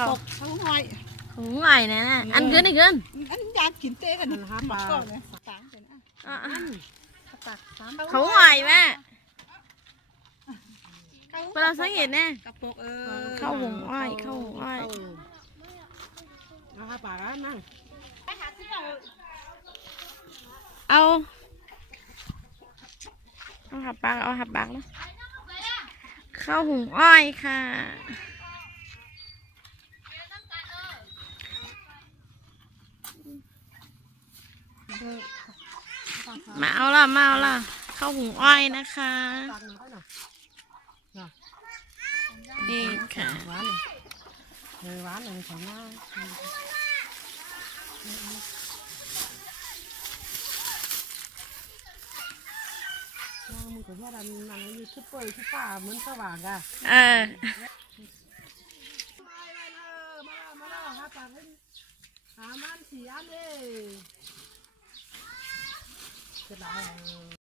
เขาปกเขาห้อยเขาใหม่นะน่ะอันเกินอีกเกินอันอยากกินเต้กันมันหาปลาก่อนเลยต่างกันนะอะอะตักสามเขาใหม่แม่เวลาสังเกตแน่กระปกเออเข้าหงอ้อยเข้าหงอ้อยเอาหาปลาแล้วนั่งเอาเอาหับปากเอาหับปากแล้วเข้าหุงอ้อยค่ะ มาเอาล่ะมาเอาล่ะเข้าหุงอ้อยนะคะ นี่ค่ะหวานเลยเลยหวาเลยของน้ามึงก็แค่ดันนั่งอยู่ที่เปิดที่ป่าเหมือนสว่างอะเออมาแล้วมาแล้วหาปลาให้หามันสีอันเลย 在吧